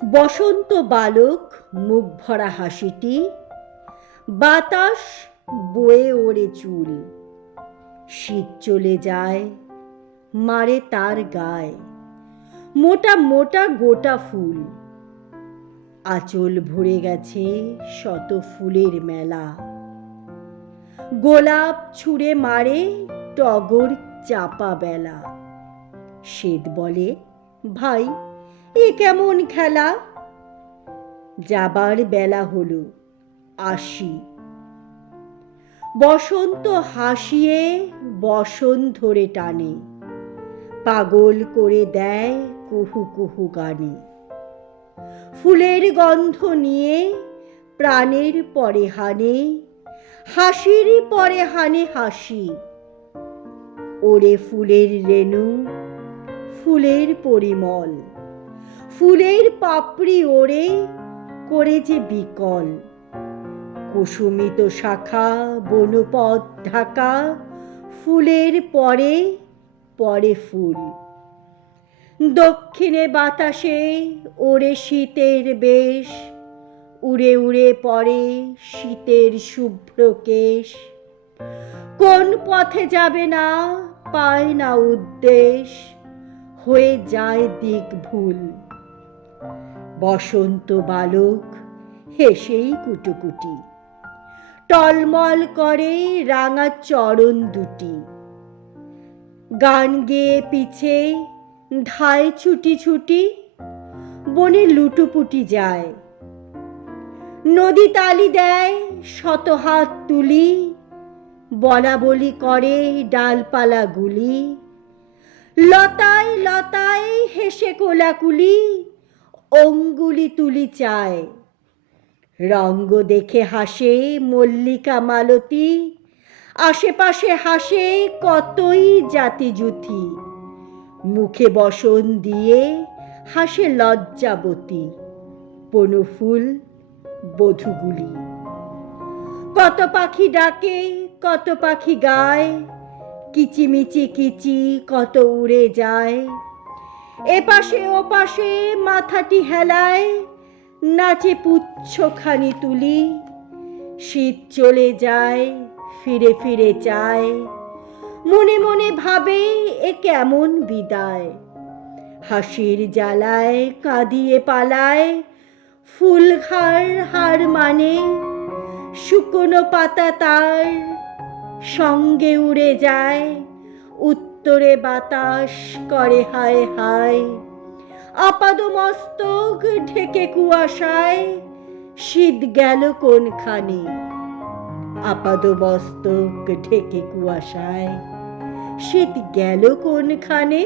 বসন্ত বালক মুখ ভরা হাসিটি, বাতাস বয়ে ওড়ে চুল, শীত চলে যায় মারে তার গায়ে মোটা মোটা গোটা ফুল। আঁচল ভরে গেছে শত ফুলের মেলা, গোলাপ ছুঁড়ে মারে টগর চাপা বেলা। শ্বেত বলে, ভাই এ কেমন খেলা? যাবার বেলা হলো, আসি। বসন্ত হাসিয়ে বসন ধরে টানে, পাগল করে দেয় কুহু কুহু গানে। ফুলের গন্ধ নিয়ে প্রাণের পরে হানে, হাসির পরে হানে হাসি। ওরে ফুলের রেণু, ফুলের পরিমল, ফুলের পাপড়ি ওড়ে করে যে বিকল। কুসুমিত শাখা বনপথ ঢাকা, ফুলের পরে পরে ফুল। দক্ষিণে বাতাসে ওড়ে শীতের বেশ, উড়ে উড়ে পড়ে শীতের শুভ্র কেশ। কোন পথে যাবে না পায় না উদ্দেশ, হয়ে যায় দিক ভুল। বসন্ত বালক হেসেই কুটুকুটি, টলমল করে রাঙা চরণ দুটি। গান গেয়ে পিছে ধায় ছুটি ছুটি, বনে লুটুপুটি যায়। নদী তালি দেয় শত হাত তুলি, বলা বলি করে ডালপালা গুলি। লতায় লতায় হেসে কোলাকুলি, অঙ্গুলি তুলি চায়। রঙ্গ দেখে হাসে মল্লিকা মালতী, আশেপাশে হাসে কতই জাতি জুথি। মুখে বসন দিয়ে হাসে লজ্জাবতী বনফুল বধূগুলি। কত পাখি ডাকে কত পাখি গায়, কিচিমিচি কিচি কত উড়ে যায়। এপাশে ওপাশে মাথাটি হেলায়, নাচে পুচ্ছখানি তুলি। শীত চলে যায় ফিরে ফিরে চায়, মনে মনে ভাবে এ কেমন বিদায়। হাসির জ্বালায় কাঁদিয়ে পালায়, ফুল ঘাড় হার মানে। শুকনো পাতা তার সঙ্গে উড়ে যায়, উত্তরে বাতাস করে হায় হায়। আপাদ মস্তক ঢেকে কুয়াশায়, শীত গেল কোনখানে? আপাদ মস্তক ঢেকে কুয়াশায়, শীত গেল কোনখানে?